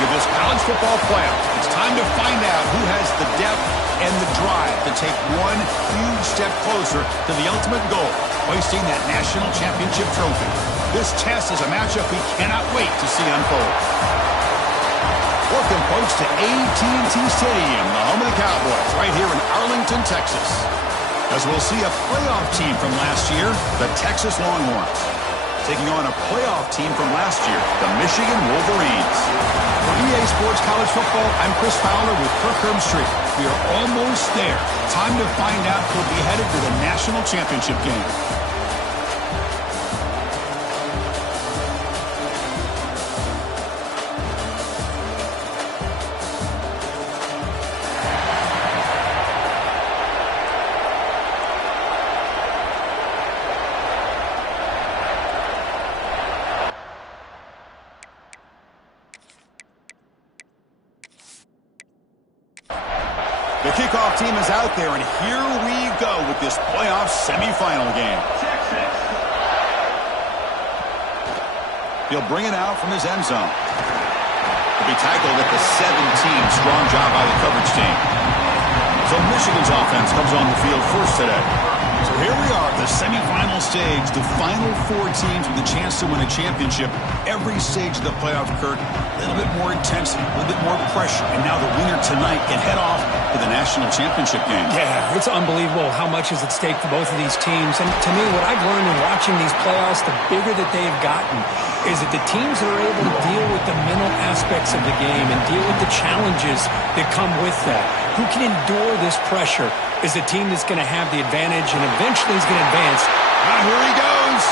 of this college football playoff. It's time to find out who has the depth and the drive to take one huge step closer to the ultimate goal, hoisting that national championship trophy. This test is a matchup we cannot wait to see unfold. Welcome, folks, to AT&T Stadium, the home of the Cowboys, right here in Arlington, Texas. As we'll see a playoff team from last year, the Texas Longhorns, taking on a playoff team from last year, the Michigan Wolverines. For EA Sports College Football, I'm Chris Fowler with Kirk Herbstreit. We are almost there. Time to find out who'll be headed to the national championship game. The kickoff team is out there, and here we go with this playoff semifinal game. Texas. He'll bring it out from his end zone. He'll be tackled at the 17. Strong job by the coverage team. So Michigan's offense comes on the field first today. So here we are at the semifinal stage, the final four teams with a chance to win a championship. Every stage of the playoffs, Kirk, a little bit more intensity, a little bit more pressure. And now the winner tonight can head off to the national championship game. Yeah, it's unbelievable how much is at stake for both of these teams. And to me, what I've learned in watching these playoffs, the bigger that they've gotten, is that the teams that are able to deal with the mental aspects of the game and deal with the challenges that come with that, who can endure this pressure, is the team that's going to have the advantage and eventually is going to advance. Here he goes.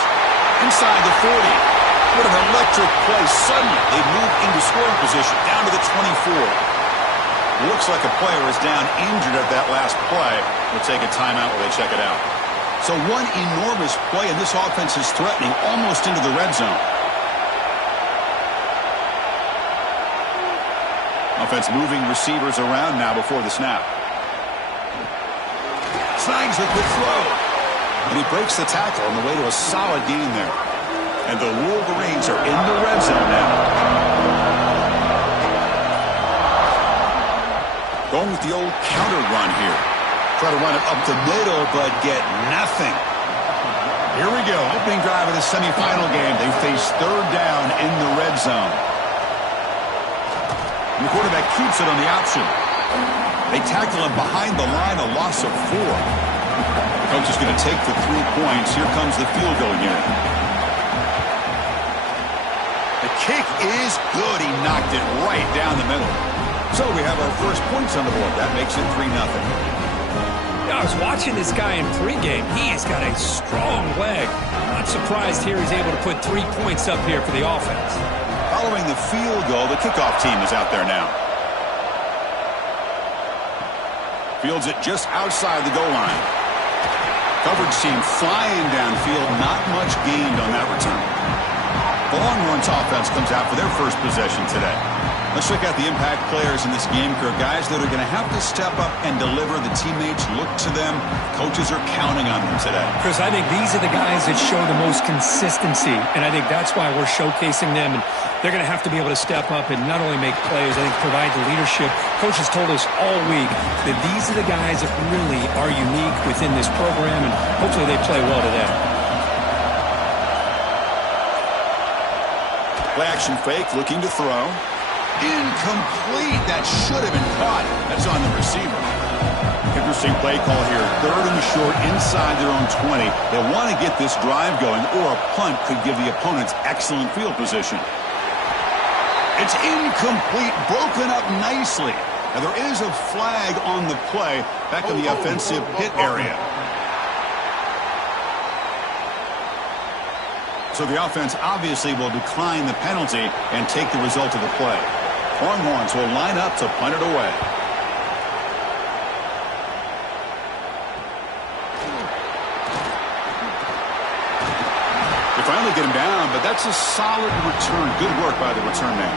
Inside the 40. What an electric play. Suddenly, they move into scoring position, down to the 24. Looks like a player is down injured at that last play. We'll take a timeout while they check it out. So one enormous play, and this offense is threatening almost into the red zone. Offense moving receivers around now before the snap. Snags a good throw. And he breaks the tackle on the way to a solid gain there. And the Wolverines are in the red zone now. Going with the old counter run here. Try to run it up the middle, but get nothing. Here we go. Opening drive of the semifinal game. They face third down in the red zone. And the quarterback keeps it on the option. They tackle him behind the line, a loss of 4. The coach is going to take the 3 points. Here comes the field goal unit. The kick is good. He knocked it right down the middle. So we have our first points on the board. That makes it 3-0. I was watching this guy in pregame. He has got a strong leg. Not surprised here he's able to put 3 points up here for the offense. Following the field goal, the kickoff team is out there now. Fields it just outside the goal line. Coverage team flying downfield. Not much gained on that return. The Longhorns offense comes out for their first possession today. Let's check out the impact players in this game, Kirk. Guys that are going to have to step up and deliver. The teammates look to them. Coaches are counting on them today. Chris, I think these are the guys that show the most consistency, and I think that's why we're showcasing them. And they're going to have to be able to step up and not only make plays, I think provide the leadership. Coach has told us all week that these are the guys that really are unique within this program, and hopefully they play well today. Play action fake, looking to throw. Incomplete. That should have been caught. That's on the receiver. Interesting play call here. 3rd and short inside their own 20. They want to get this drive going, or a punt could give the opponents excellent field position. It's incomplete. Broken up nicely. Now there is a flag on the play back in the offensive pit area. So the offense obviously will decline the penalty and take the result of the play. Longhorns will line up to punt it away. They finally get him down, but that's a solid return. Good work by the return man.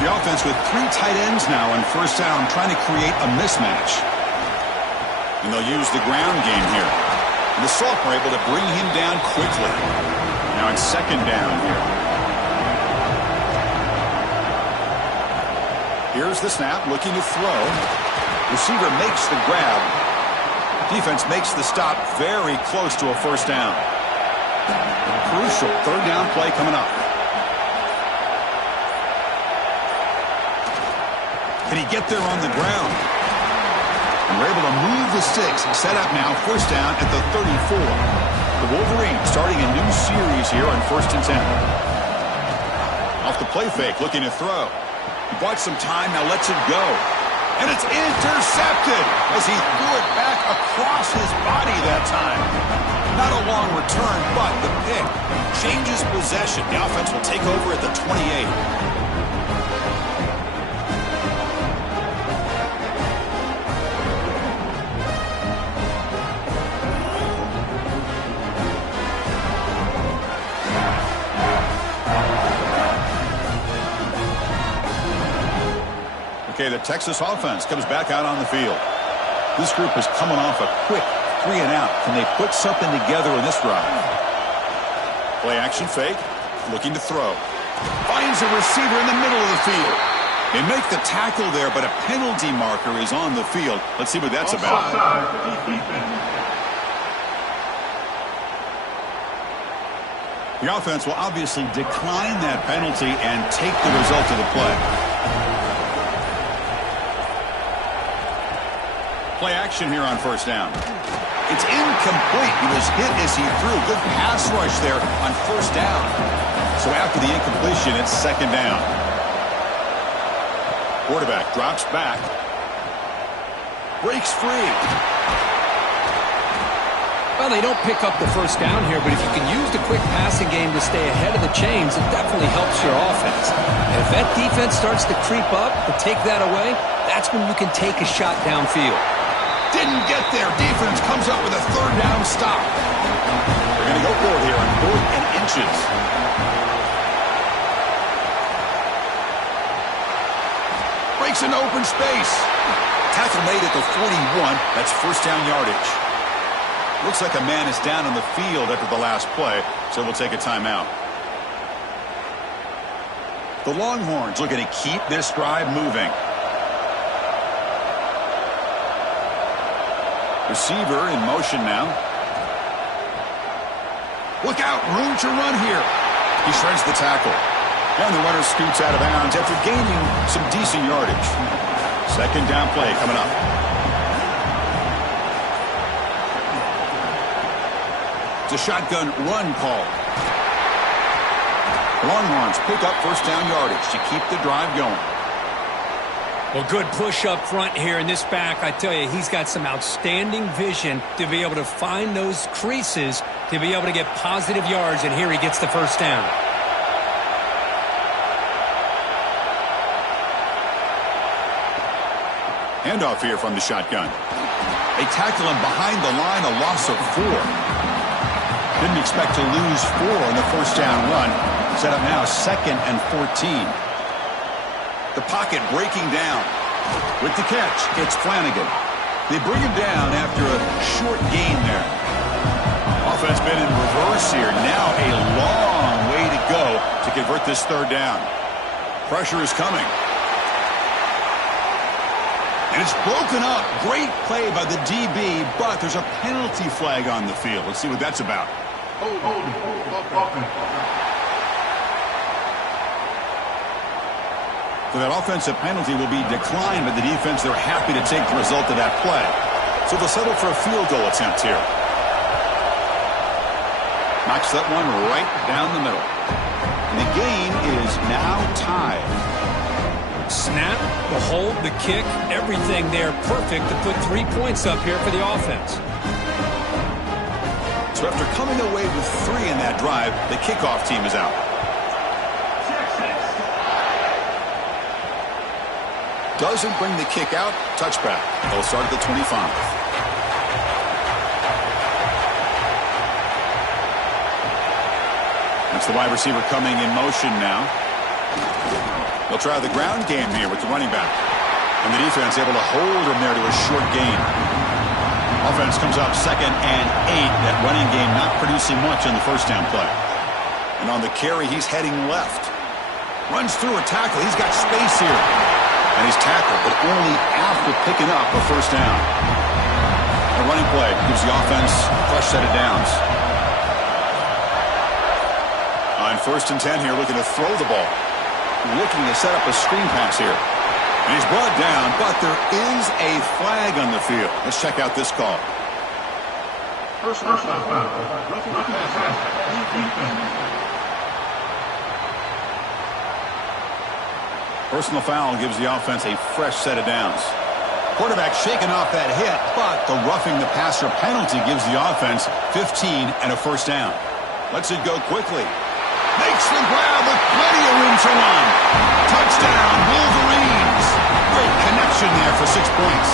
The offense with 3 tight ends now on first down, trying to create a mismatch. And they'll use the ground game here. And the sophomore able to bring him down quickly. Now it's 2nd down here. Here's the snap, looking to throw. Receiver makes the grab. Defense makes the stop, very close to a first down. Crucial third down play coming up. Can he get there on the ground? And we're able to move the sticks. Set up now, first down at the 34. The Wolverines starting a new series here on 1st and 10. Off the play fake, looking to throw. He bought some time, now lets it go. And it's intercepted as he threw it back across his body that time. Not a long return, but the pick changes possession. The offense will take over at the 28. Okay, the Texas offense comes back out on the field. This group is coming off a quick 3 and out. Can they put something together in this drive? Play action fake, looking to throw. Finds a receiver in the middle of the field. They make the tackle there, but a penalty marker is on the field. Let's see what that's about. The offense will obviously decline that penalty and take the result of the play. Play action here on first down. It's incomplete. He was hit as he threw. Good pass rush there on first down. So after the incompletion, it's second down. Quarterback drops back. Breaks free. Well, they don't pick up the first down here, but if you can use the quick passing game to stay ahead of the chains, it definitely helps your offense. And if that defense starts to creep up and take that away, that's when you can take a shot downfield. Didn't get there. Defense comes up with a third down stop. They're going to go for it here on 4th and inches. Breaks into open space. Tackle made at the 41. That's first down yardage. Looks like a man is down on the field after the last play, so we'll take a timeout. The Longhorns looking to keep this drive moving. Receiver in motion now. Look out, room to run here. He shreds the tackle. And the runner scoots out of bounds after gaining some decent yardage. Second down play coming up. It's a shotgun run call. Longhorns pick up first down yardage to keep the drive going. Well, good push up front here in this back. I tell you, he's got some outstanding vision to be able to find those creases to be able to get positive yards, and here he gets the first down. Handoff here from the shotgun. They tackle him behind the line, a loss of 4. Didn't expect to lose 4 in the first down run. Set up now 2nd and 14. The pocket breaking down. With the catch, it's Flanagan. They bring him down after a short gain there. Offense been in reverse here. Now a long way to go to convert this third down. Pressure is coming. And it's broken up. Great play by the DB, but there's a penalty flag on the field. Let's see what that's about. So that offensive penalty will be declined by the defense. They're happy to take the result of that play. So they'll settle for a field goal attempt here. Knocks that one right down the middle. And the game is now tied. Snap, the hold, the kick, everything there perfect to put 3 points up here for the offense. So after coming away with 3 in that drive, the kickoff team is out. Doesn't bring the kick out. Touchback. They'll start at the 25. That's the wide receiver coming in motion now. They'll try the ground game here with the running back. And the defense able to hold him there to a short gain. Offense comes up 2nd and 8. That running game not producing much on the first down play. And on the carry, he's heading left. Runs through a tackle. He's got space here. And he's tackled, but only after picking up a first down. A running play gives the offense a fresh set of downs. On 1st and 10 here, looking to throw the ball. Looking to set up a screen pass here. And he's brought down, but there is a flag on the field. Let's check out this call. Personal foul gives the offense a fresh set of downs. Quarterback shaking off that hit, but the roughing the passer penalty gives the offense 15 and a first down. Lets it go quickly. Makes the grab with plenty of room to run. Touchdown, Wolverines. Great connection there for 6 points.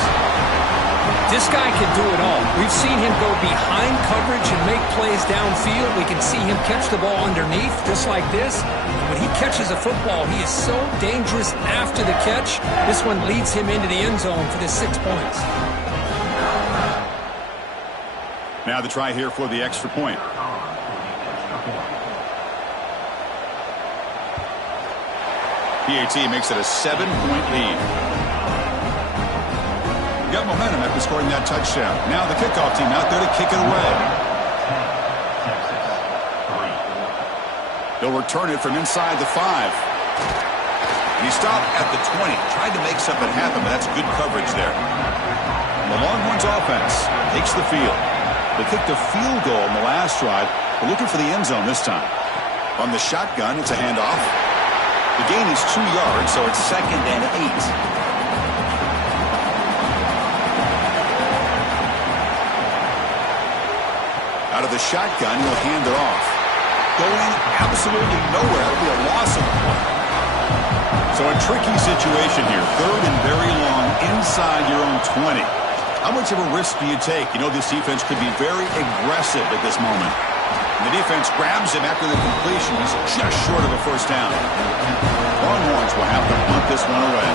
This guy can do it all. We've seen him go behind coverage and make plays downfield. We can see him catch the ball underneath, just like this. And when he catches a football, he is so dangerous after the catch. This one leads him into the end zone for the 6 points. Now the try here for the extra point. PAT makes it a 7-point lead. Got momentum after scoring that touchdown. Now the kickoff team out there to kick it away. They'll return it from inside the 5. And he stopped at the 20. Tried to make something happen, but that's good coverage there. The Longhorns offense takes the field. They kicked a field goal in the last drive. They're looking for the end zone this time. On the shotgun, it's a handoff. The gain is 2 yards, so it's 2nd and 8. Out of the shotgun, he'll hand it off. Going absolutely nowhere. It'll be a loss of a play. So a tricky situation here. 3rd and very long inside your own 20. How much of a risk do you take? You know this defense could be very aggressive at this moment. And the defense grabs him after the completion. He's just short of a first down. Longhorns will have to punt this one away.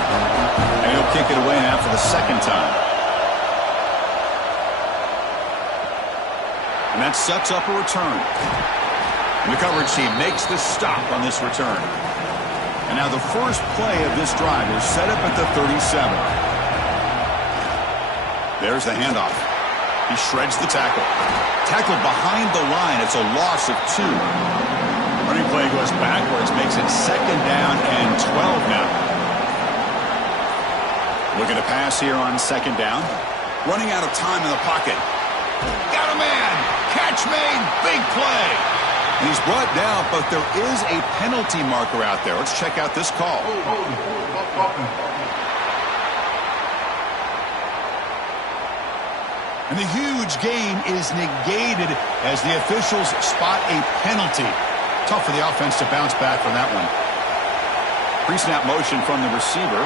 And he'll kick it away now for the 2nd time. And that sets up a return. And the coverage team makes the stop on this return. And now the first play of this drive is set up at the 37. There's the handoff. He shreds the tackle. Tackled behind the line. It's a loss of 2. Running play goes backwards, makes it 2nd down and 12 now. Looking to pass here on 2nd down. Running out of time in the pocket. Got a man. Catch made. Big play. And he's brought down, but there is a penalty marker out there. Let's check out this call. And the huge gain is negated as the officials spot a penalty. Tough for the offense to bounce back from that one. Pre-snap motion from the receiver.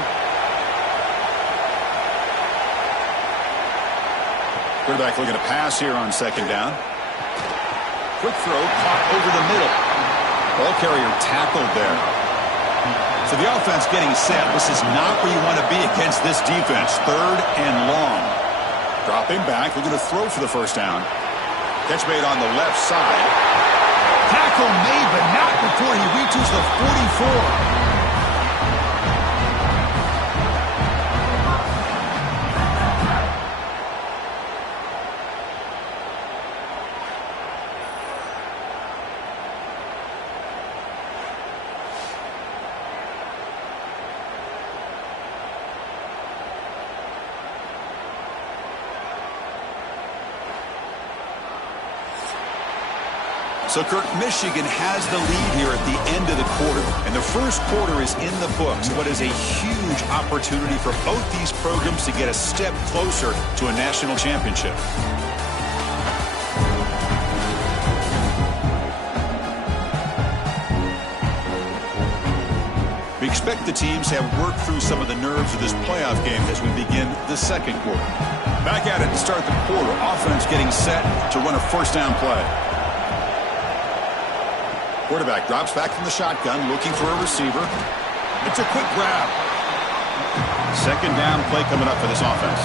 Quarterback looking to pass here on 2nd down. Quick throw caught over the middle. Ball carrier tackled there. So the offense getting set. This is not where you want to be against this defense. 3rd and long. Dropping back, looking to throw for the first down. Catch made on the left side. Tackle made, but not before he reaches the 44. So, Kirk, Michigan has the lead here at the end of the quarter, and the first quarter is in the books. What is a huge opportunity for both these programs to get a step closer to a national championship. We expect the teams to have worked through some of the nerves of this playoff game as we begin the 2nd quarter. Back at it to start the quarter. Offense getting set to run a first down play. Quarterback drops back from the shotgun, looking for a receiver. It's a quick grab. 2nd down play coming up for this offense.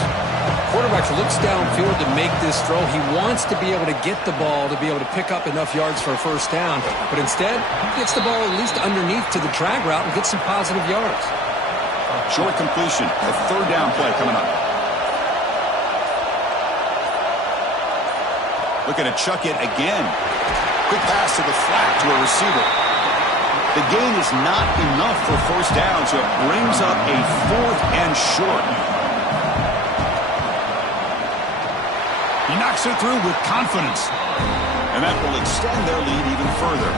Quarterback looks downfield to make this throw. He wants to be able to get the ball to be able to pick up enough yards for a first down. But instead, he gets the ball at least underneath to the drag route and gets some positive yards. Short completion. A third down play coming up. Looking to chuck it again. Quick pass to the flat to a receiver. The gain is not enough for first down, so it brings up a 4th and short. He knocks it through with confidence. And that will extend their lead even further.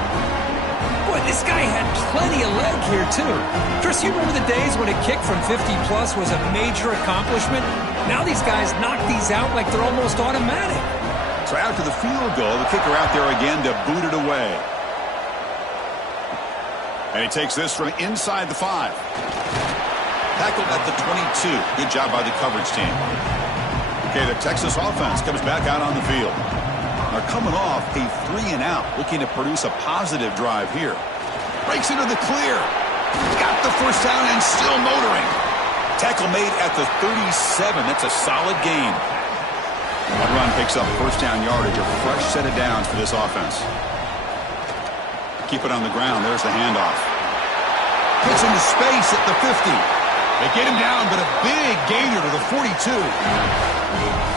Boy, this guy had plenty of leg here, too. Chris, you remember the days when a kick from 50-plus was a major accomplishment? Now these guys knock these out like they're almost automatic. So after the field goal, the kicker out there again to boot it away. And he takes this from inside the 5. Tackled at the 22. Good job by the coverage team. Okay, the Texas offense comes back out on the field. They're coming off a 3-and-out, looking to produce a positive drive here. Breaks into the clear. Got the first down and still motoring. Tackle made at the 37. That's a solid gain. One run picks up first down yardage, a fresh set of downs for this offense. Keep it on the ground. There's the handoff. Puts into space at the 50. They get him down, but a big gainer to the 42.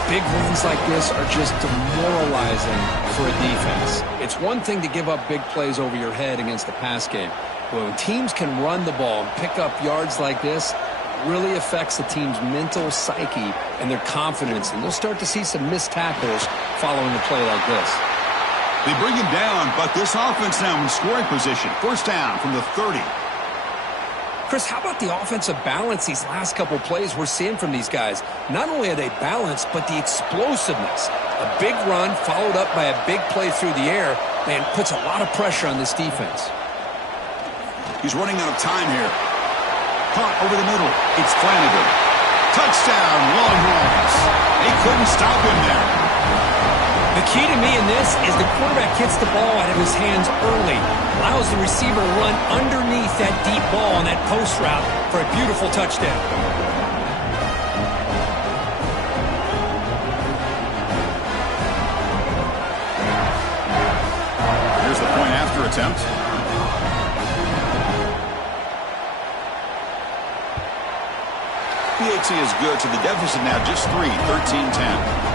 Big runs like this are just demoralizing for a defense. It's one thing to give up big plays over your head against the pass game. But when teams can run the ball and pick up yards like this, it really affects the team's mental psyche and their confidence. And you'll start to see some missed tackles following a play like this. They bring him down, but this offense now in scoring position. First down from the 30. Chris, how about the offensive balance these last couple plays we're seeing from these guys? Not only are they balanced, but the explosiveness. A big run followed up by a big play through the air, man, puts a lot of pressure on this defense. He's running out of time here. Caught over the middle. It's Flanagan. Touchdown, Longhorns. They couldn't stop him there. The key to me in this is the quarterback hits the ball out of his hands early, allows the receiver to run underneath that deep ball on that post route for a beautiful touchdown. Here's the point after attempt. PAT is good, so the deficit now just 3, 13-10.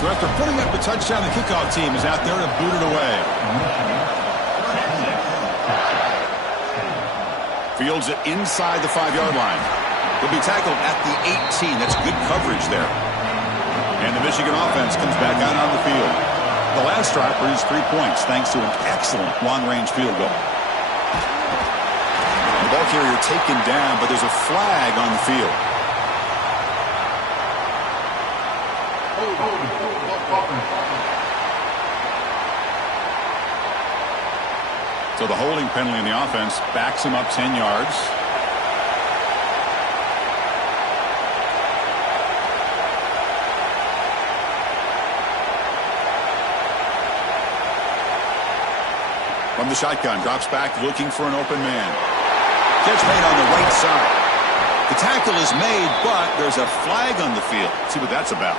So after putting up the touchdown, the kickoff team is out there to boot it away. Fields it inside the 5-yard line. He'll be tackled at the 18. That's good coverage there. And the Michigan offense comes back out on the field. The last drive produced 3 points thanks to an excellent long-range field goal. The ball carrier taken down, but there's a flag on the field. So the holding penalty in the offense backs him up 10 yards. From the shotgun, drops back looking for an open man. Catch made on the right side. The tackle is made, but there's a flag on the field. Let's see what that's about.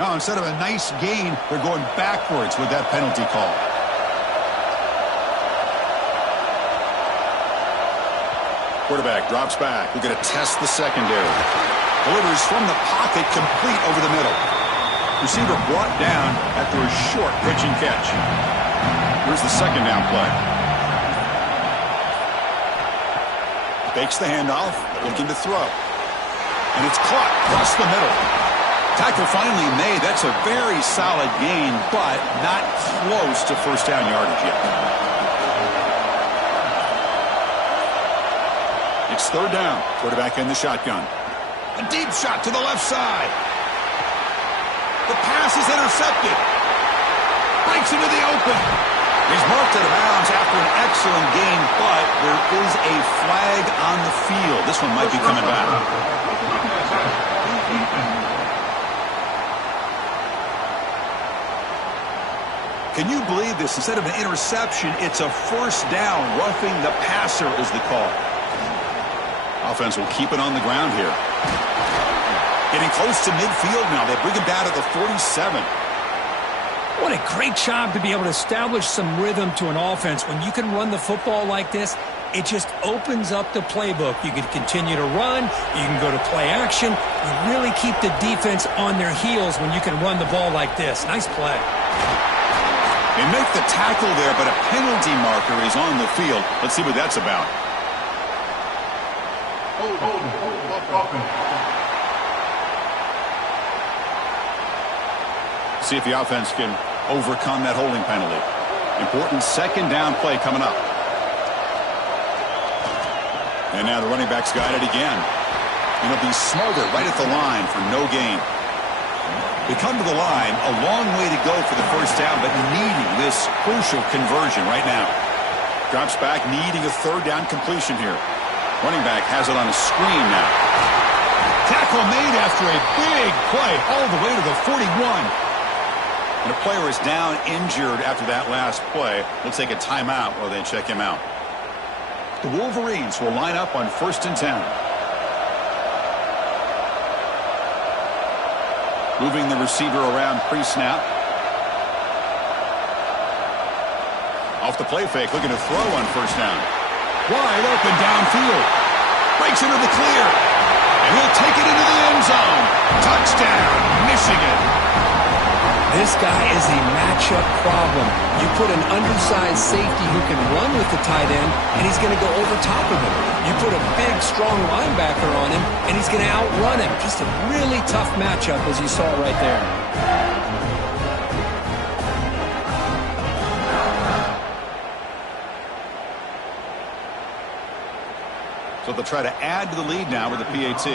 Now, instead of a nice gain, they're going backwards with that penalty call. Quarterback drops back. We're going to test the secondary. Delivers from the pocket, complete over the middle. Receiver brought down after a short pitch and catch. Here's the second down play. Fakes the handoff, looking to throw. And it's caught across the middle. Tackle finally made. That's a very solid gain, but not close to first down yardage yet. It's third down. Quarterback in the shotgun. A deep shot to the left side. The pass is intercepted. Breaks into the open. He's marked out of bounds after an excellent gain, but there is a flag on the field. This one might be coming back. Can you believe this? Instead of an interception, it's a first down. Roughing the passer is the call. Offense will keep it on the ground here. Getting close to midfield now. They bring him down to the 47. What a great job to be able to establish some rhythm to an offense. When you can run the football like this, it just opens up the playbook. You can continue to run. You can go to play action. You really keep the defense on their heels when you can run the ball like this. Nice play. They make the tackle there, but a penalty marker is on the field. Let's see what that's about. See if the offense can overcome that holding penalty. Important second down play coming up. And now the running back's got it again. And he'll be smarter right at the line for no gain. They come to the line, a long way to go for the first down, but needing this crucial conversion right now. Drops back, needing a third down completion here. Running back has it on a screen now. Tackle made after a big play all the way to the 41. And a player is down injured after that last play. We'll take a timeout while they check him out. The Wolverines will line up on 1st and 10. Moving the receiver around pre-snap. Off the play fake, looking to throw on 1st down. Wide open downfield. Breaks into the clear. And he'll take it into the end zone. Touchdown, Michigan. This guy is a matchup problem. You put an undersized safety who can run with the tight end, and he's going to go over top of him. You put a big, strong linebacker on him, and he's going to outrun him. Just a really tough matchup, as you saw right there. So they'll try to add to the lead now with the PAT.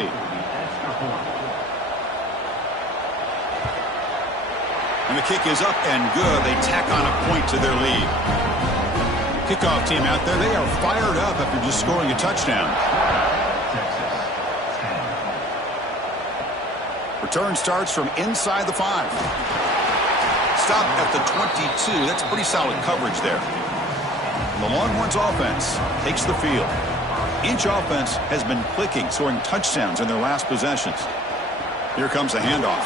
And the kick is up and good. They tack on a point to their lead. Kickoff team out there, they are fired up after just scoring a touchdown. Return starts from inside the 5. Stop at the 22. That's pretty solid coverage there. And the Longhorns offense takes the field. Each offense has been clicking, scoring touchdowns in their last possessions. Here comes a handoff.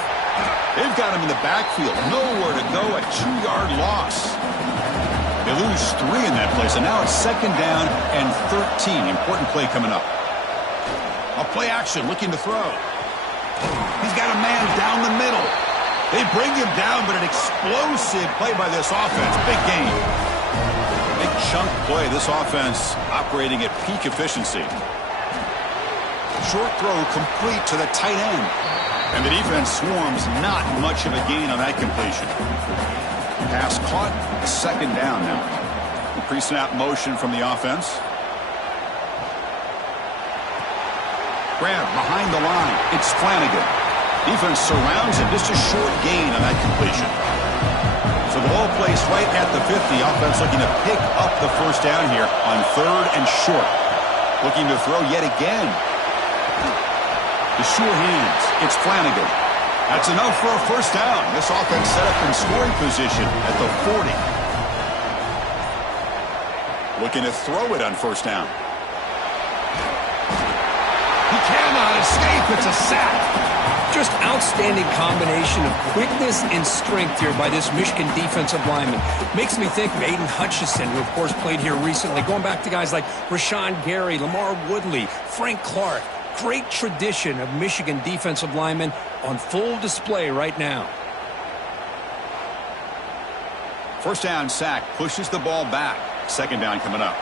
They've got him in the backfield. Nowhere to go. A 2-yard loss. They lose 3 in that place, and now it's 2nd down and 13. Important play coming up. A play action, looking to throw. He's got a man down the middle. They bring him down, but an explosive play by this offense. Big gain. Big chunk play. This offense operating at peak efficiency. Short throw complete to the tight end. And the defense swarms, not much of a gain on that completion. Pass caught, 2nd down now. The pre-snap motion from the offense. Grab behind the line. It's Flanagan. Defense surrounds him. Just a short gain on that completion. So the ball placed right at the 50. Offense looking to pick up the first down here on 3rd and short. Looking to throw yet again. The sure hands. It's Flanagan. That's enough for a first down. This offense set up in scoring position at the 40. Looking to throw it on 1st down. He cannot escape. It's a sack. Just outstanding combination of quickness and strength here by this Michigan defensive lineman. Makes me think of Aiden Hutchinson, who of course played here recently. Going back to guys like Rashawn Gary, Lamar Woodley, Frank Clark. Great tradition of Michigan defensive linemen on full display right now. First down sack, pushes the ball back. 2nd down coming up.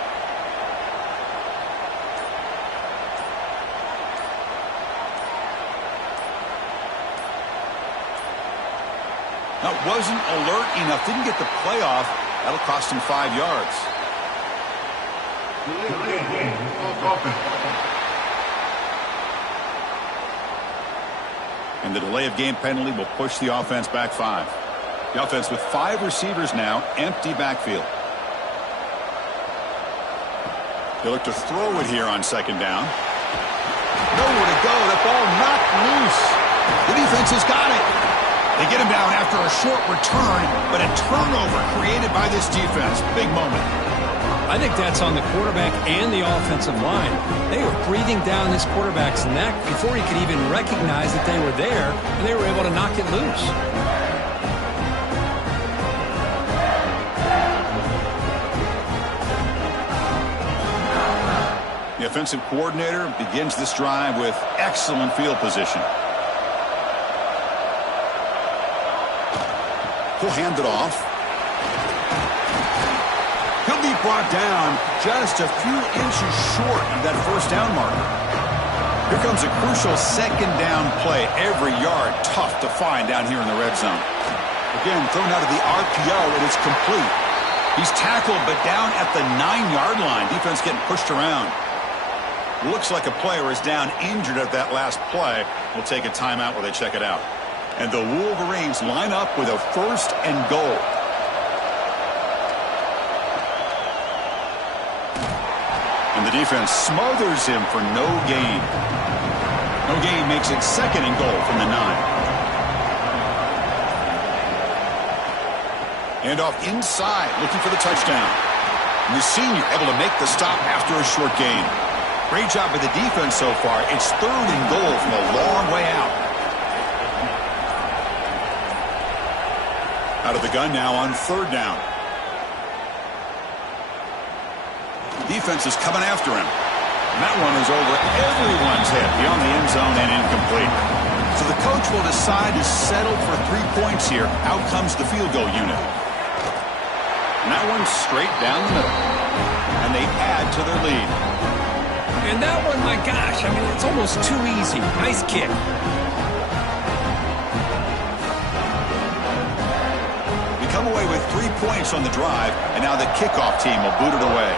That wasn't alert enough. Didn't get the play off. That'll cost him 5 yards. And the delay of game penalty will push the offense back 5. The offense with 5 receivers now, empty backfield. They look to throw it here on 2nd down. Nowhere to go. That ball knocked loose. The defense has got it. They get him down after a short return, but a turnover created by this defense. Big moment. I think that's on the quarterback and the offensive line. They were breathing down this quarterback's neck before he could even recognize that they were there, and they were able to knock it loose. offensive coordinator begins this drive with excellent field position. He'll hand it off. He'll be brought down just a few inches short of that first down marker. Here comes a crucial second down play. Every yard tough to find down here in the red zone. Again, thrown out of the RPO, and it's complete. He's tackled, but down at the 9-yard line. Defense getting pushed around. Looks like a player is down injured at that last play. We'll take a timeout while they check it out. And the Wolverines line up with a 1st and goal. And the defense smothers him for no gain. No gain makes it 2nd and goal from the 9. And off inside, looking for the touchdown. And the senior able to make the stop after a short gain. Great job by the defense so far. It's 3rd and goal from a long way out. Out of the gun now on 3rd down. Defense is coming after him. And that one is over everyone's head beyond the end zone and incomplete. So the coach will decide to settle for 3 points here. Out comes the field goal unit. And that one's straight down the middle. And they add to their lead. And that one, my gosh, I mean, it's almost too easy. Nice kick. We come away with 3 points on the drive, and now the kickoff team will boot it away.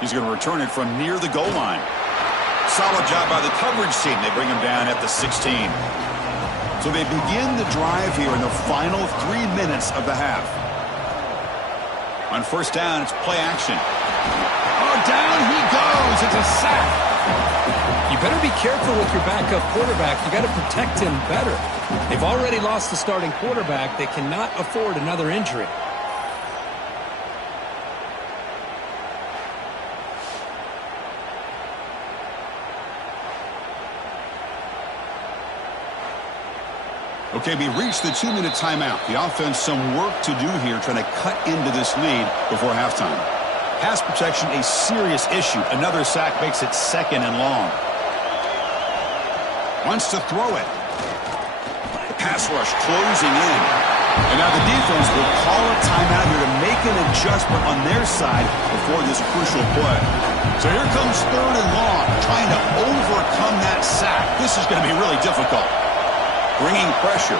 He's going to return it from near the goal line. Solid job by the coverage team. They bring him down at the 16. So they begin the drive here in the final 3 minutes of the half. On 1st down, it's play action. Oh, down he goes. It's a sack. You better be careful with your backup quarterback. You got to protect him better. They've already lost the starting quarterback. They cannot afford another injury. Okay, we reached the 2-minute timeout. The offense some work to do here trying to cut into this lead before halftime. Pass protection a serious issue. Another sack makes it 2nd and long. Wants to throw it. The pass rush closing in. And now the defense will call a timeout here to make an adjustment on their side before this crucial play. So here comes 3rd and long, trying to overcome that sack. This is going to be really difficult. Bringing pressure.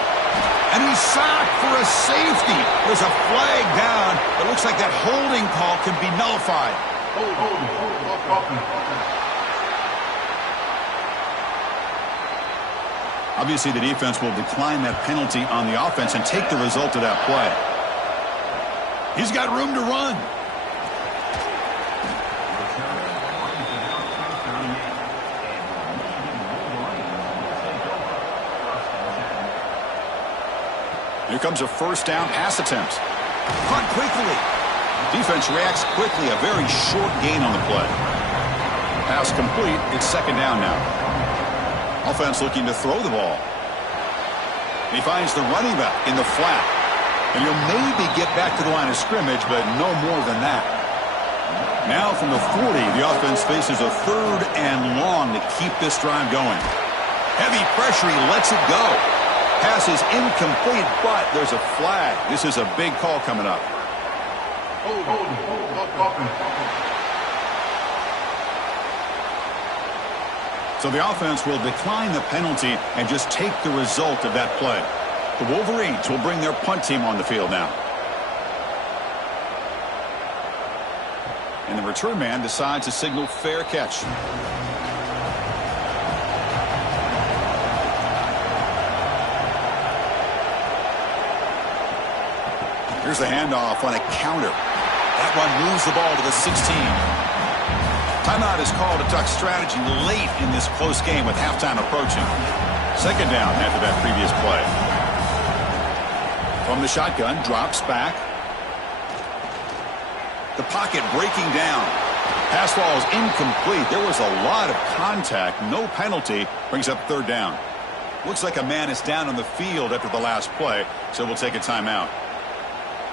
And he's sacked for a safety. There's a flag down. It looks like that holding call can be nullified. Obviously, the defense will decline that penalty on the offense and take the result of that play. He's got room to run. Here comes a 1st down pass attempt. Caught quickly. Defense reacts quickly. A very short gain on the play. Pass complete. It's 2nd down now. Offense looking to throw the ball. He finds the running back in the flat. And he'll maybe get back to the line of scrimmage, but no more than that. Now from the 40, the offense faces a 3rd and long to keep this drive going. Heavy pressure. He lets it go. Pass is incomplete, but there's a flag. This is a big call coming up. So the offense will decline the penalty and just take the result of that play. The Wolverines will bring their punt team on the field now. And the return man decides to signal fair catch. Here's the handoff on a counter. That one moves the ball to the 16. Timeout is called to talk strategy late in this close game with halftime approaching. 2nd down after that previous play. From the shotgun, drops back. The pocket breaking down. Pass ball is incomplete. There was a lot of contact. No penalty. Brings up 3rd down. Looks like a man is down on the field after the last play, so we'll take a timeout.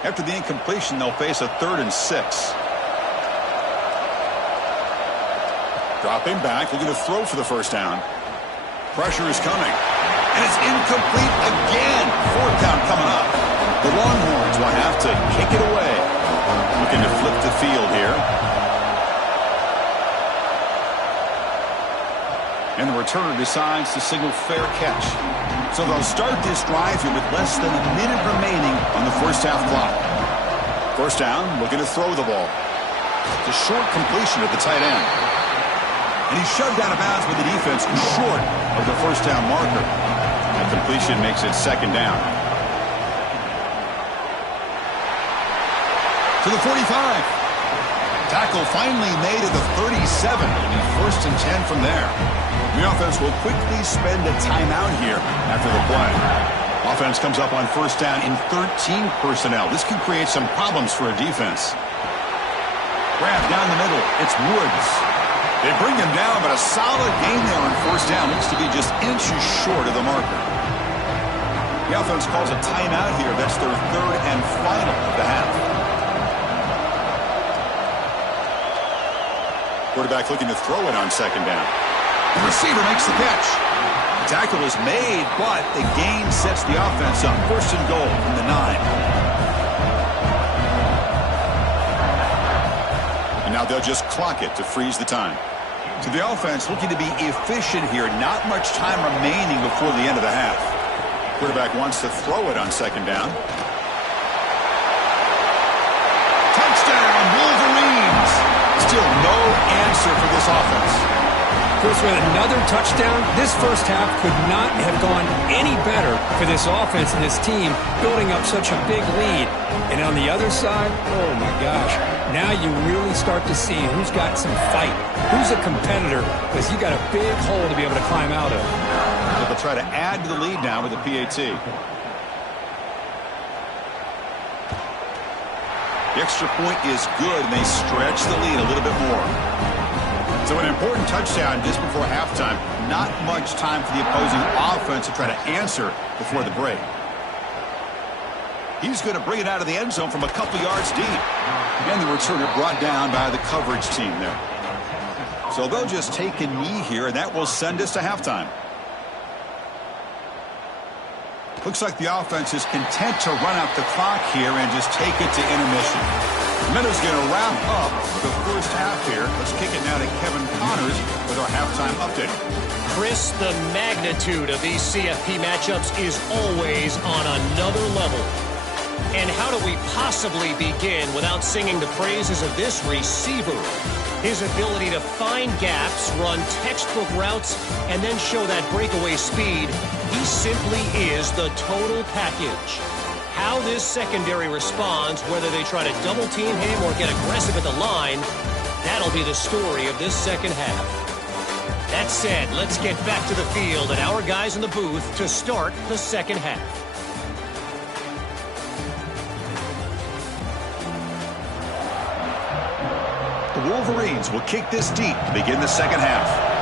After the incompletion, they'll face a 3rd and 6. Dropping back, looking to throw for the first down. Pressure is coming. And it's incomplete again. Fourth down coming up. The Longhorns will have to kick it away. Looking to flip the field here. And the returner decides to signal fair catch. So they'll start this drive here with less than a minute remaining on the first half clock. First down, looking to throw the ball. It's a short completion at the tight end. And he's shoved out of bounds with the defense short of the first down marker. That completion makes it second down. To the 45. Tackle finally made at the 37. It'll be first and 10 from there. The offense will quickly spend a timeout here after the play. Offense comes up on first down in 13 personnel. This can create some problems for a defense. Grab down the middle. It's Woods. They bring him down, but a solid gain there on first down. Looks to be just inches short of the marker. The offense calls a timeout here. That's their third and final of the half. Quarterback looking to throw it on second down. The receiver makes the catch. The tackle is made, but the gain sets the offense up. First and goal from the 9. And now they'll just clock it to freeze the time. So the offense looking to be efficient here. Not much time remaining before the end of the half. Quarterback wants to throw it on second down. Touchdown, Wolverines! Still no answer for this offense. Chris, with another touchdown, this first half could not have gone any better for this offense and this team, building up such a big lead. And on the other side, oh my gosh, now you really start to see who's got some fight, who's a competitor, because you got a big hole to be able to climb out of. So they'll try to add to the lead now with the PAT. The extra point is good, and they stretch the lead a little bit more. So an important touchdown just before halftime. Not much time for the opposing offense to try to answer before the break. He's going to bring it out of the end zone from a couple yards deep. And the returner brought down by the coverage team there. So they'll just take a knee here, and that will send us to halftime. Looks like the offense is content to run out the clock here and just take it to intermission. Meadows going to wrap up the first half here. Let's kick it now to Kevin Connors with our halftime update. Chris, the magnitude of these CFP matchups is always on another level. And how do we possibly begin without singing the praises of this receiver? His ability to find gaps, run textbook routes, and then show that breakaway speed. He simply is the total package. How this secondary responds, whether they try to double team him or get aggressive at the line, that'll be the story of this second half. That said, let's get back to the field and our guys in the booth to start the second half. The Wolverines will kick this deep to begin the second half.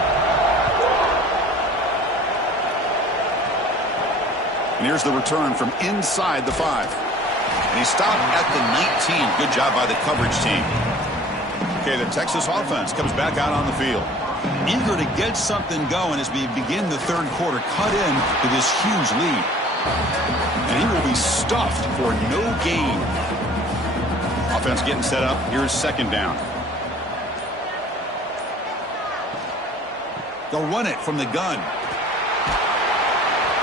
And here's the return from inside the 5. And he stopped at the 19. Good job by the coverage team. Okay, the Texas offense comes back out on the field. Eager to get something going as we begin the third quarter. Cut in to this huge lead. And he will be stuffed for no gain. Offense getting set up. Here's second down. They'll run it from the gun.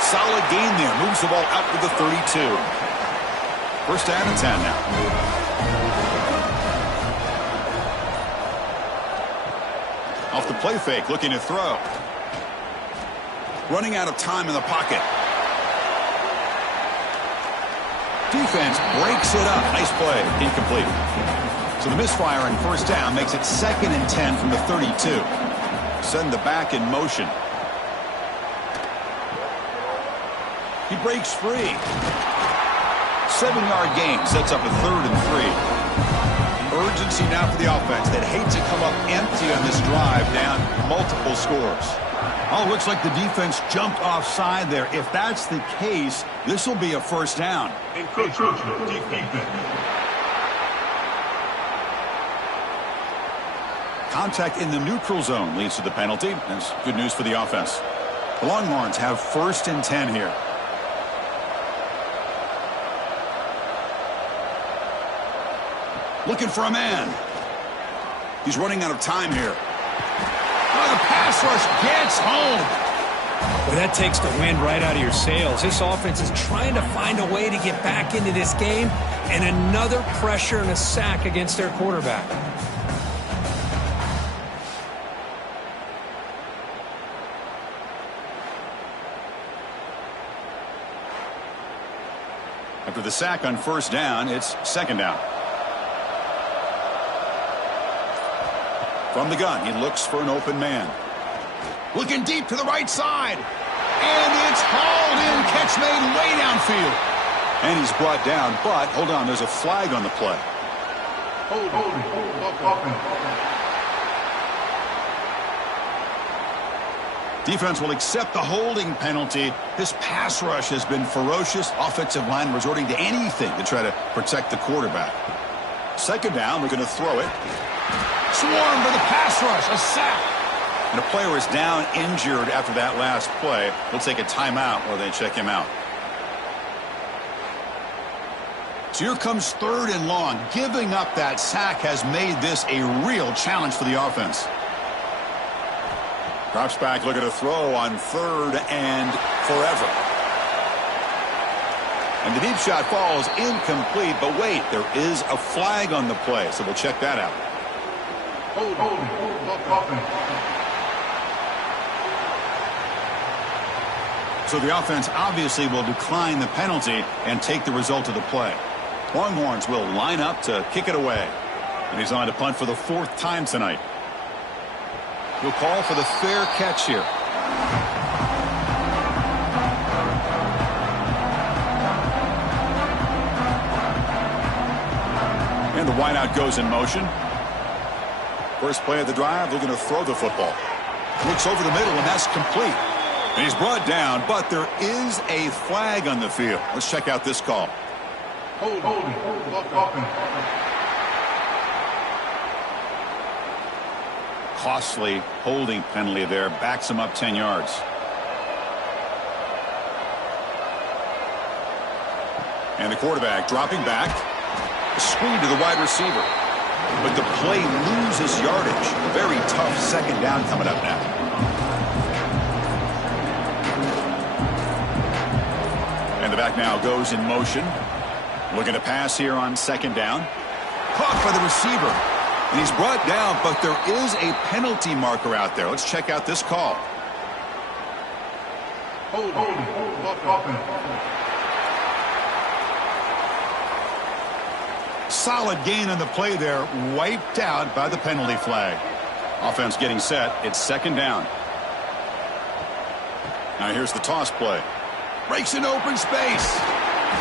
Solid gain there. Moves the ball out to the 32. First down and 10 now. Off the play fake, looking to throw. Running out of time in the pocket. Defense breaks it up. Nice play. Incomplete. So the misfire on first down makes it second and 10 from the 32. Send the back in motion. He breaks free. 7-yard gain sets up a third and 3. Urgency now for the offense that hate to come up empty on this drive, down multiple scores. Oh, looks like the defense jumped offside there. If that's the case, this will be a first down. Contact in the neutral zone leads to the penalty. That's good news for the offense. The Longhorns have 1st and 10 here. Looking for a man. He's running out of time here. Oh, the pass rush gets home. Well, that takes the wind right out of your sails. This offense is trying to find a way to get back into this game, and another pressure and a sack against their quarterback. After the sack on 1st down, it's 2nd down. From the gun, he looks for an open man. Looking deep to the right side. And it's hauled in. Catch made way downfield. And he's brought down, but hold on, there's a flag on the play. Defense will accept the holding penalty. This pass rush has been ferocious. Offensive line resorting to anything to try to protect the quarterback. 2nd down, they're going to throw it. Swarm for the pass rush. A sack. And a player is down injured after that last play. We'll take a timeout while they check him out. So here comes 3rd and long. Giving up that sack has made this a real challenge for the offense. Drops back, looking to throw on 3rd and forever. And the deep shot falls incomplete, but wait, there is a flag on the play, so we'll check that out. So the offense obviously will decline the penalty and take the result of the play. Longhorns will line up to kick it away. And he's on to punt for the 4th time tonight. He'll call for the fair catch here. And the wideout goes in motion. First play of the drive, looking to throw the football. Looks over the middle, and that's complete. And he's brought down, but there is a flag on the field. Let's check out this call. Costly holding penalty there. Backs him up 10 yards. And the quarterback dropping back. A screen to the wide receiver. But the play loses yardage. Very tough 2nd down coming up now. And the back now goes in motion. Looking to pass here on 2nd down. Caught by the receiver. And he's brought down, but there is a penalty marker out there. Let's check out this call. Solid gain on the play there. Wiped out by the penalty flag. Offense getting set. It's 2nd down. Now here's the toss play. Breaks in open space.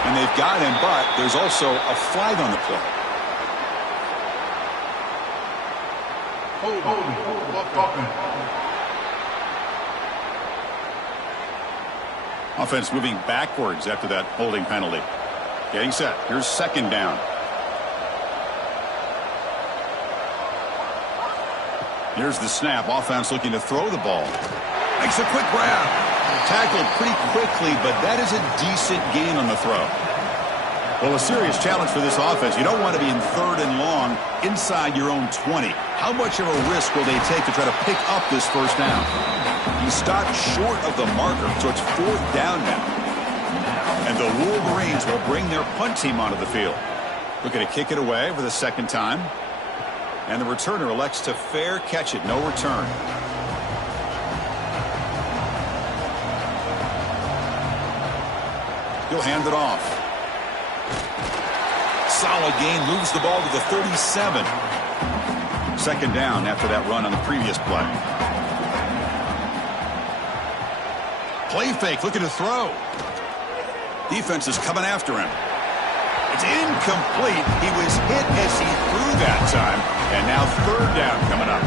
And they've got him, but there's also a flag on the play. Offense moving backwards after that holding penalty. Getting set. Here's 2nd down. Here's the snap. Offense looking to throw the ball. Makes a quick grab. Tackled pretty quickly, but that is a decent gain on the throw. Well, a serious challenge for this offense. You don't want to be in 3rd and long inside your own 20. How much of a risk will they take to try to pick up this 1st down? He stopped short of the marker, so it's 4th down now. And the Wolverines will bring their punt team onto the field. Looking to kick it away for the 2nd time. And the returner elects to fair catch it. No return. He'll hand it off. Solid gain, moves the ball to the 37. 2nd down after that run on the previous play. Play fake, looking to throw. Defense is coming after him. It's incomplete. He was hit as he threw that time. And now 3rd down coming up.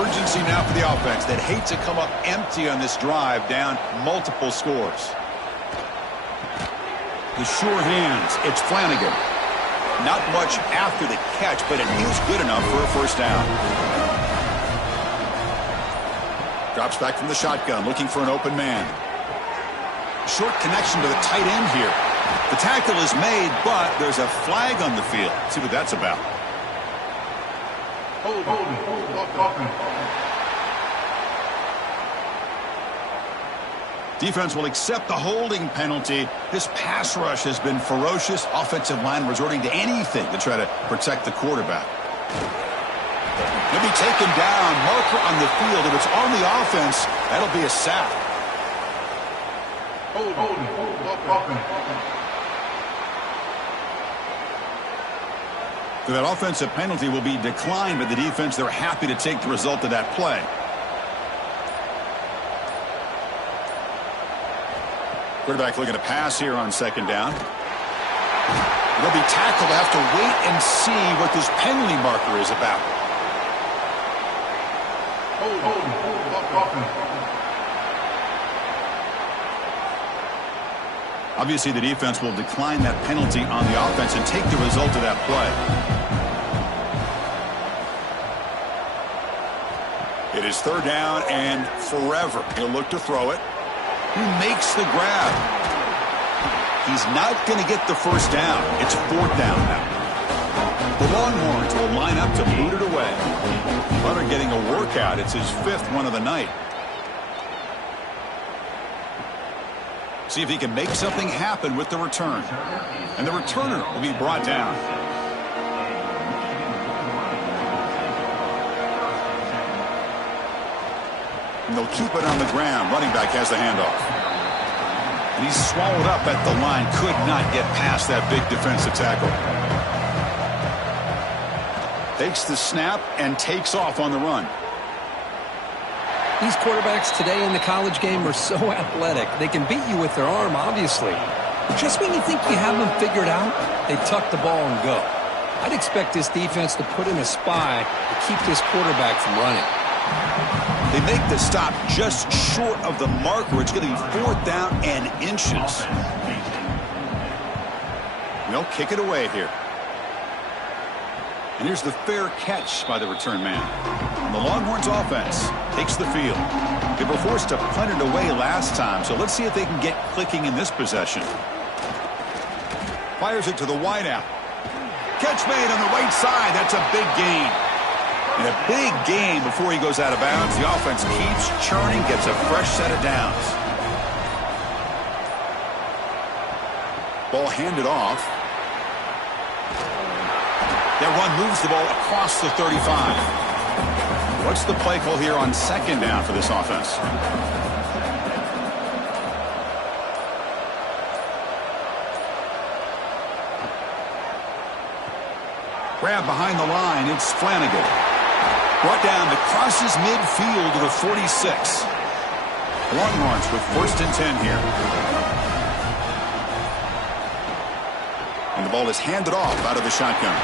Urgency now for the offense that hate to come up empty on this drive, down multiple scores. The sure hands. It's Flanagan. Not much after the catch, but it is good enough for a 1st down. Drops back from the shotgun, looking for an open man. Short connection to the tight end here. The tackle is made, but there's a flag on the field. Let's see what that's about. Defense will accept the holding penalty. This pass rush has been ferocious. Offensive line resorting to anything to try to protect the quarterback. He'll be taken down. Marker on the field. If it's on the offense, that'll be a sack. So that offensive penalty will be declined by the defense. They're happy to take the result of that play. Quarterback looking to pass here on second down. They'll be tackled. They'll have to wait and see what this penalty marker is about. Obviously, the defense will decline that penalty on the offense and take the result of that play. It is third down and forever. He'll look to throw it. He makes the grab. He's not going to get the first down. It's fourth down now. The Longhorns will line up to boot it away. Butler getting a workout. It's his fifth one of the night. See if he can make something happen with the return. And the returner will be brought down. And they'll keep it on the ground. Running back has the handoff. And he's swallowed up at the line. Could not get past that big defensive tackle. Takes the snap and takes off on the run. These quarterbacks today in the college game are so athletic. They can beat you with their arm, obviously. But just when you think you have them figured out, they tuck the ball and go. I'd expect this defense to put in a spy to keep this quarterback from running. They make the stop just short of the marker. It's going to be fourth down and inches. They'll kick it away here. And here's the fair catch by the return man. And the Longhorns offense takes the field. They were forced to punt it away last time, so let's see if they can get clicking in this possession. Fires it to the wideout. Catch made on the right side. That's a big gain. And a big gain before he goes out of bounds. The offense keeps churning, gets a fresh set of downs. Ball handed off. That run moves the ball across the 35. What's the play call here on second down for this offense? Grab behind the line. It's Flanagan. Brought down to crosses midfield to the 46. Longhorns with first and 10 here. And the ball is handed off out of the shotgun.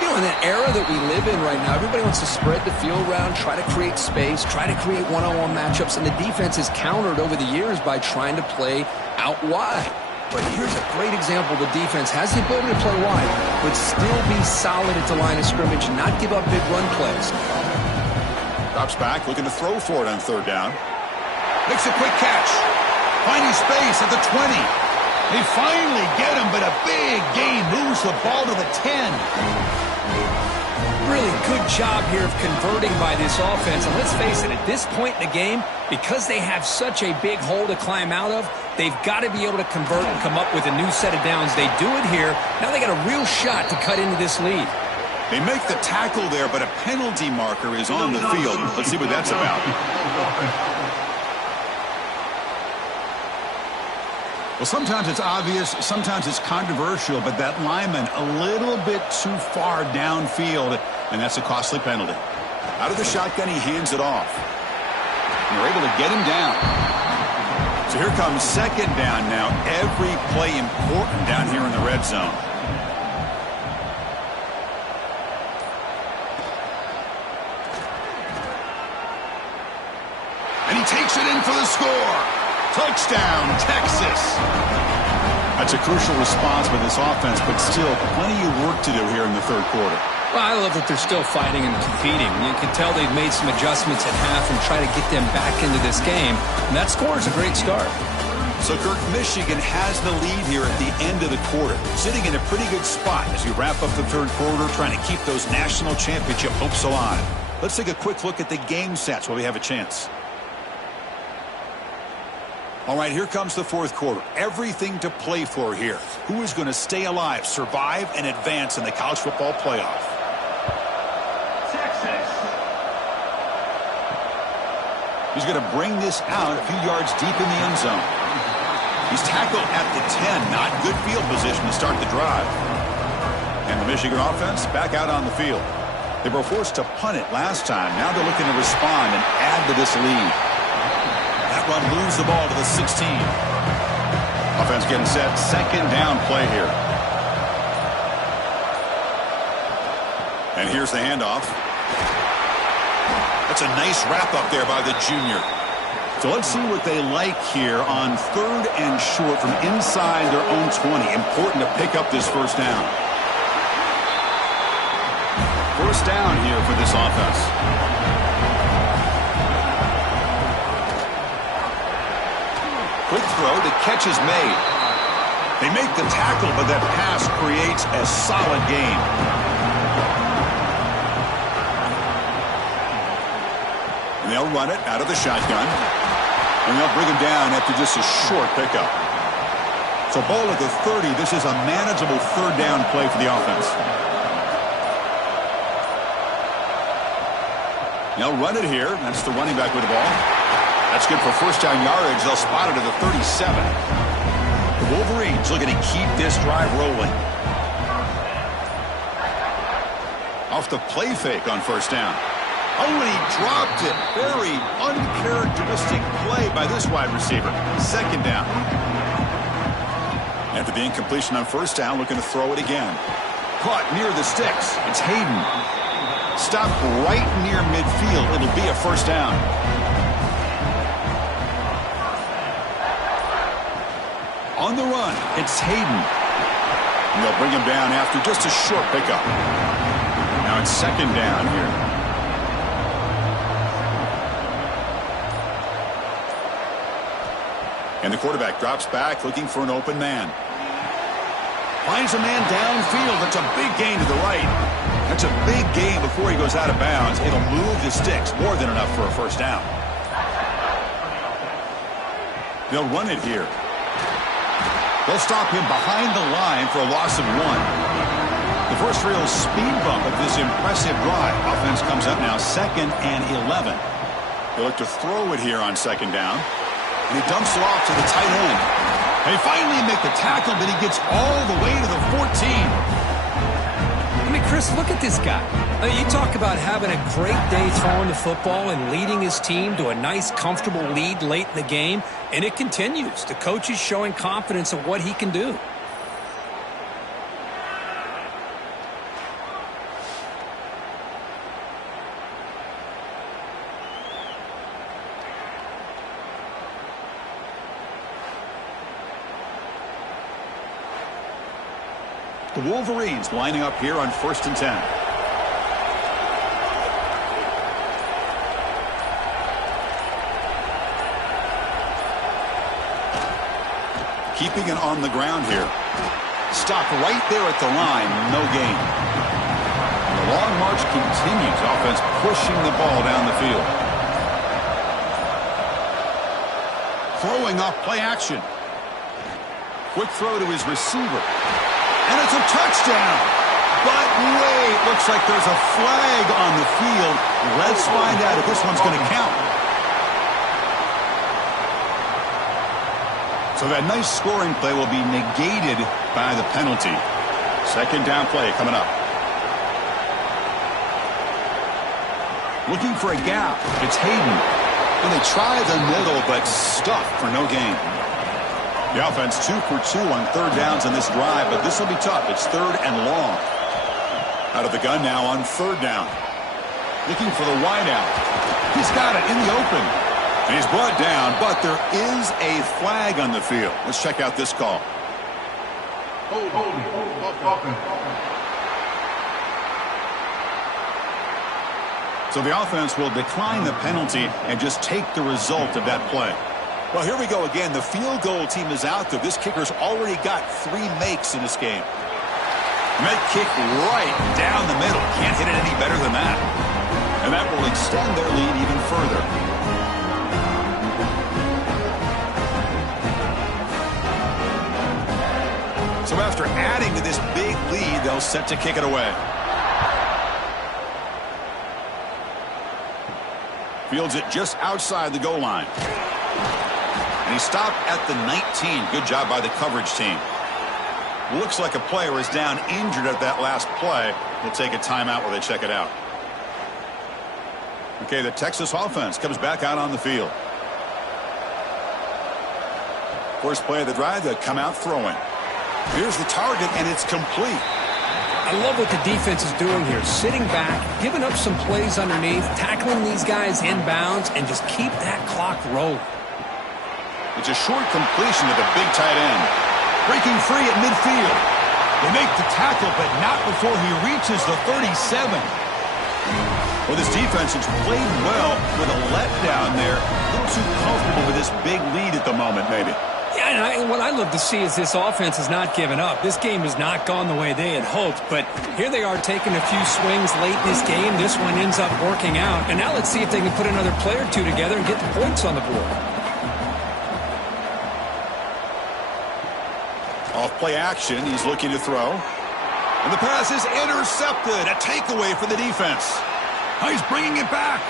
You know, in that era that we live in right now, everybody wants to spread the field around, try to create space, try to create one-on-one matchups, and the defense is countered over the years by trying to play out wide. But here's a great example. The defense has the ability to play wide, but still be solid at the line of scrimmage and not give up big run plays. Drops back, looking to throw for it on third down. Makes a quick catch. Finding space at the 20. They finally get him, but a big gain moves the ball to the 10. Really good job here of converting by this offense. And let's face it, at this point in the game, because they have such a big hole to climb out of, they've got to be able to convert and come up with a new set of downs. They do it here. Now they got a real shot to cut into this lead. They make the tackle there, but a penalty marker is on the field. Let's see what that's about. Well, sometimes it's obvious, sometimes it's controversial, but that lineman a little bit too far downfield, and that's a costly penalty. Out of the shotgun, he hands it off. And they're able to get him down. So here comes second down now. Every play important down here in the red zone. And he takes it in for the score. Touchdown, Texas. That's a crucial response by this offense, but still plenty of work to do here in the third quarter. Well, I love that they're still fighting and competing. You can tell they've made some adjustments at half and try to get them back into this game. And that score is a great start. So, Kirk, Michigan has the lead here at the end of the quarter, sitting in a pretty good spot as you wrap up the third quarter, trying to keep those national championship hopes alive. Let's take a quick look at the game stats while we have a chance. All right, here comes the fourth quarter. Everything to play for here. Who is going to stay alive, survive, and advance in the college football playoff? Texas. He's going to bring this out a few yards deep in the end zone. He's tackled at the 10. Not good field position to start the drive. And the Michigan offense back out on the field. They were forced to punt it last time. Now they're looking to respond and add to this lead. That run moves the ball to the 16. Offense getting set. Second down play here. And here's the handoff. That's a nice wrap up there by the junior. So let's see what they like here on third and short from inside their own 20. Important to pick up this first down. First down here for this offense. Quick throw, the catch is made. They make the tackle, but that pass creates a solid gain. And they'll run it out of the shotgun. And they'll bring him down after just a short pickup. So ball at the 30, this is a manageable third down play for the offense. They'll run it here. That's the running back with the ball. That's good for first down yardage. They'll spot it at the 37. The Wolverines looking to keep this drive rolling. Off the play fake on first down. Oh, and he dropped it. Very uncharacteristic play by this wide receiver. Second down. After the incompletion on first down, looking to throw it again. Caught near the sticks. It's Hayden. Stopped right near midfield. It'll be a first down. On the run, it's Hayden. And they'll bring him down after just a short pickup. Now it's second down here. And the quarterback drops back looking for an open man. Finds a man downfield. That's a big gain to the right. That's a big gain before he goes out of bounds. It'll move the sticks. More than enough for a first down. They'll run it here. They'll stop him behind the line for a loss of 1. The first real speed bump of this impressive drive. Offense comes up now 2nd and 11. They look to throw it here on second down. And he dumps it off to the tight end. And he finally makes the tackle, but he gets all the way to the 14. I mean, Chris, look at this guy. You talk about having a great day throwing the football and leading his team to a nice, comfortable lead late in the game, and it continues. The coach is showing confidence of what he can do. The Wolverines lining up here on 1st and 10. Keeping it on the ground here. Stopped right there at the line. No gain. And the long march continues. Offense pushing the ball down the field. Throwing off play action. Quick throw to his receiver. And it's a touchdown. But wait, looks like there's a flag on the field. Let's find out if this one's going to count. So that nice scoring play will be negated by the penalty. Second down play coming up. Looking for a gap. It's Hayden. And they try the middle, but stuffed for no gain. The offense 2 for 2 on third downs in this drive, but this will be tough. It's third and long. Out of the gun now on third down. Looking for the wideout. He's got it in the open. And he's brought down, but there is a flag on the field. Let's check out this call. So the offense will decline the penalty and just take the result of that play. Well, here we go again. The field goal team is out there. This kicker's already got 3 makes in this game. And that kick right down the middle. Can't hit it any better than that. And that will extend their lead even further. So after adding to this big lead, they'll set to kick it away. Fields it just outside the goal line. And he stopped at the 19. Good job by the coverage team. Looks like a player is down injured at that last play. They'll take a timeout while they check it out. Okay, the Texas offense comes back out on the field. First play of the drive, they come out throwing. Here's the target, and it's complete. I love what the defense is doing here. Sitting back, giving up some plays underneath, tackling these guys inbounds, and just keep that clock rolling. It's a short completion to the big tight end. Breaking free at midfield. They make the tackle, but not before he reaches the 37. Well, this defense has played well with a letdown there. A little too comfortable with this big lead at the moment, maybe. Yeah, and what I love to see is this offense has not given up. This game has not gone the way they had hoped, but here they are taking a few swings late in this game. This one ends up working out, and now let's see if they can put another play or two together and get the points on the board. Off play action, he's looking to throw. And the pass is intercepted. A takeaway for the defense. Oh, he's bringing it back.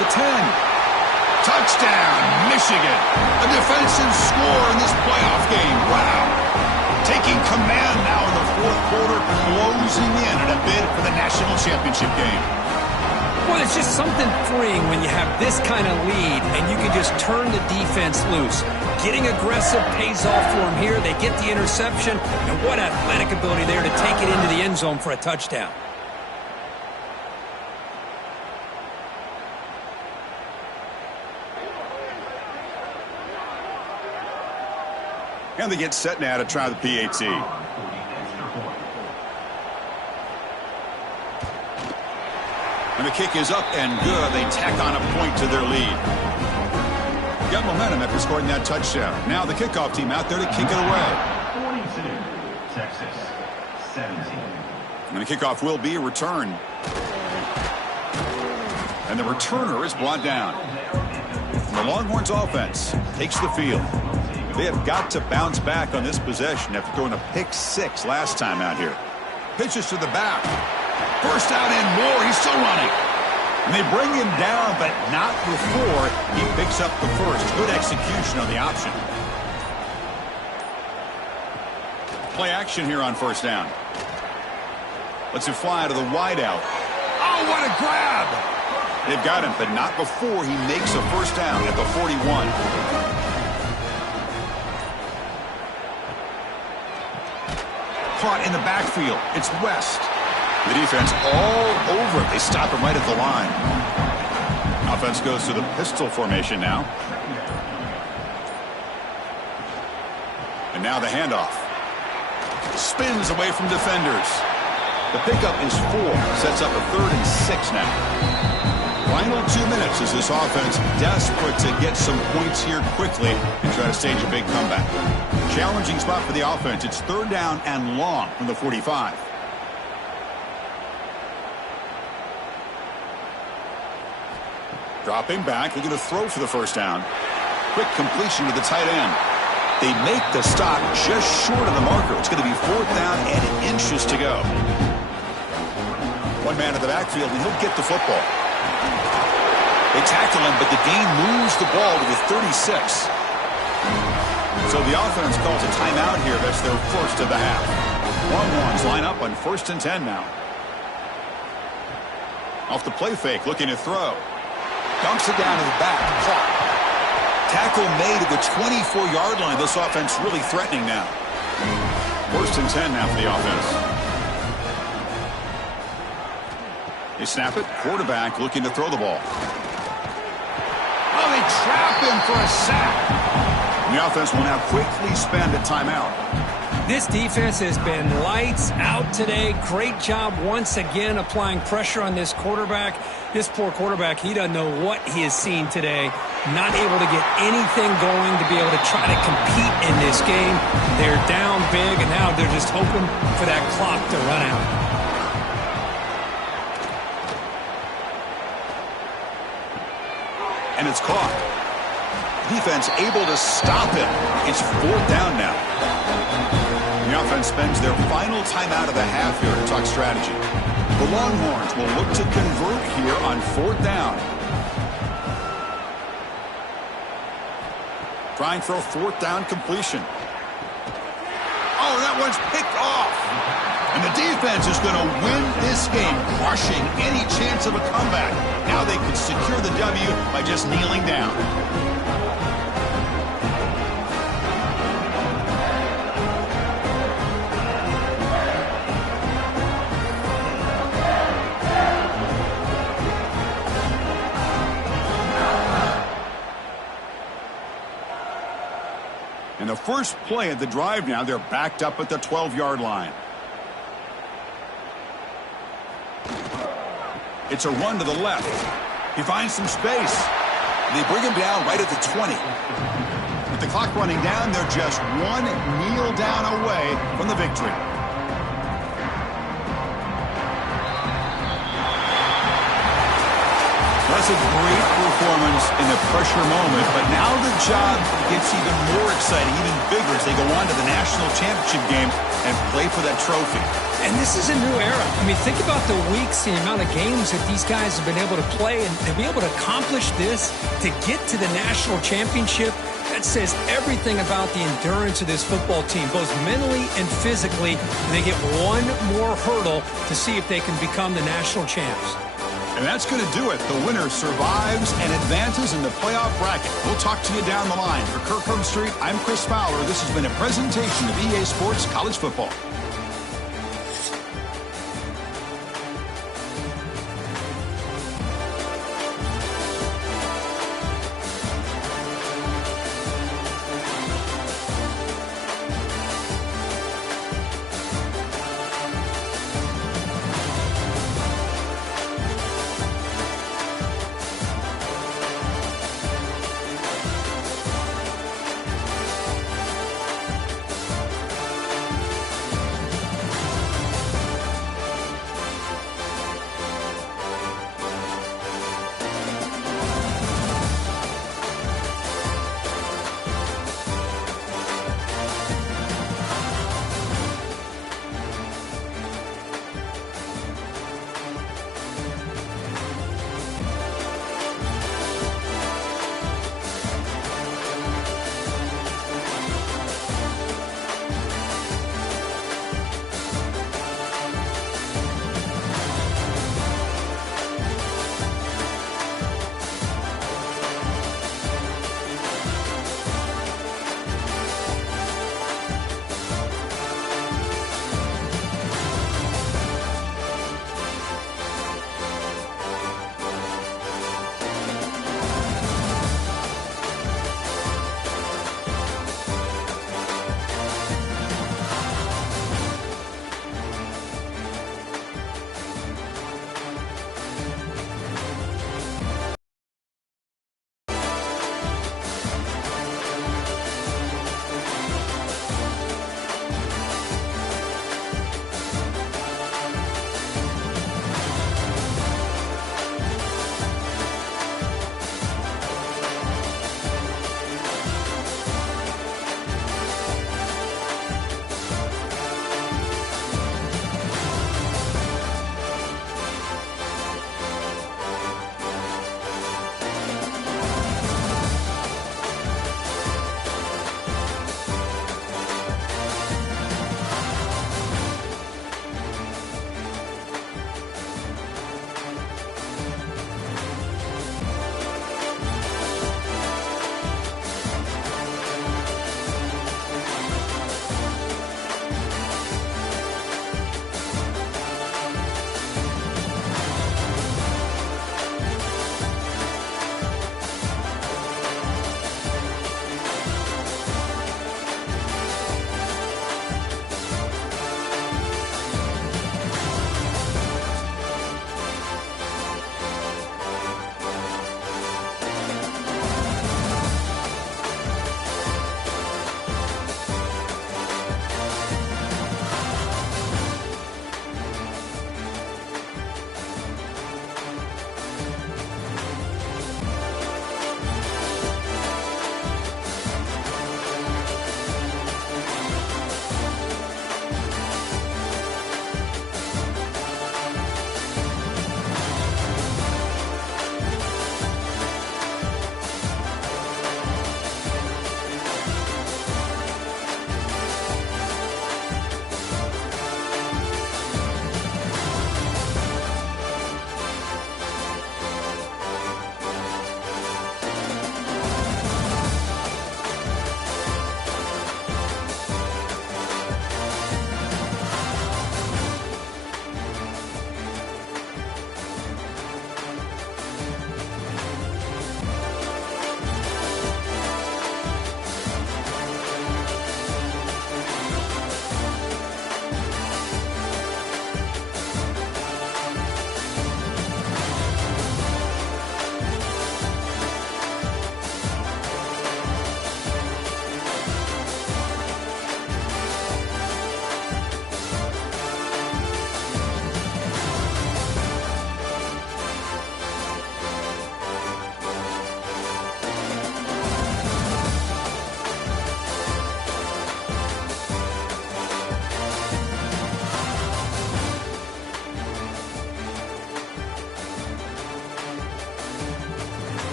The 10. Touchdown, Michigan. A defensive score in this playoff game. Wow. Taking command now in the fourth quarter, closing in a bid for the national championship game. Well, it's just something freeing when you have this kind of lead and you can just turn the defense loose. Getting aggressive pays off for them here. They get the interception, and what athletic ability there to take it into the end zone for a touchdown. And they get set now to try the PAT. And the kick is up and good. They tack on a point to their lead. Got momentum after scoring that touchdown. Now the kickoff team out there to kick it away. 42, Texas, 17. And the kickoff will be a return. And the returner is brought down. And the Longhorns offense takes the field. They have got to bounce back on this possession after throwing a pick-6 last time out here. Pitches to the back. First out and more. He's still running. And they bring him down, but not before he picks up the first. Good execution on the option. Play action here on first down. Lets him fly to the wideout. Oh, what a grab! They've got him, but not before he makes a first down at the 41. Caught in the backfield. It's West. The defense all over it. They stop him right at the line. Offense goes to the pistol formation now. And now the handoff. Spins away from defenders. The pickup is 4. Sets up a 3rd and 6 now. Final 2 minutes as this offense desperate to get some points here quickly and try to stage a big comeback. Challenging spot for the offense. It's 3rd down and long from the 45. Dropping back, looking to throw for the first down. Quick completion to the tight end. They make the stop just short of the marker. It's going to be 4th down and inches to go. One man in the backfield, and he'll get the football. They tackle him, but the gain moves the ball to the 36. So the offense calls a timeout here. That's their first of the half. Longhorns line up on 1st and 10 now. Off the play fake, looking to throw. Dumps it down to the back. Caught. Tackle made at the 24-yard line. This offense really threatening now. 1st and 10 now for the offense. They snap it. Quarterback looking to throw the ball. Oh, they trap him for a sack. And the offense will now quickly spend a timeout. This defense has been lights out today. Great job once again applying pressure on this quarterback. This poor quarterback, he doesn't know what he has seen today. Not able to get anything going to be able to try to compete in this game. They're down big, and now they're just hoping for that clock to run out. And it's caught. Defense able to stop it. It's 4th down now. The offense spends their final timeout of the half here to talk strategy. The Longhorns will look to convert here on 4th down. Trying for a 4th down completion. Oh, that one's picked off. And the defense is going to win this game, crushing any chance of a comeback. Now they can secure the W by just kneeling down. And the first play of the drive now, they're backed up at the 12-yard line. It's a run to the left. He finds some space. They bring him down right at the 20. With the clock running down, they're just one kneel down away from the victory. That's a great performance in the pressure moment, but now the job gets even more exciting, even bigger as they go on to the national championship game and play for that trophy. And this is a new era. I mean, think about the weeks, the amount of games that these guys have been able to play, and to be able to accomplish this, to get to the national championship, that says everything about the endurance of this football team, both mentally and physically. And they get one more hurdle to see if they can become the national champs. And that's going to do it. The winner survives and advances in the playoff bracket. We'll talk to you down the line. For Kirk Herbstreit, I'm Chris Fowler. This has been a presentation of EA Sports College Football.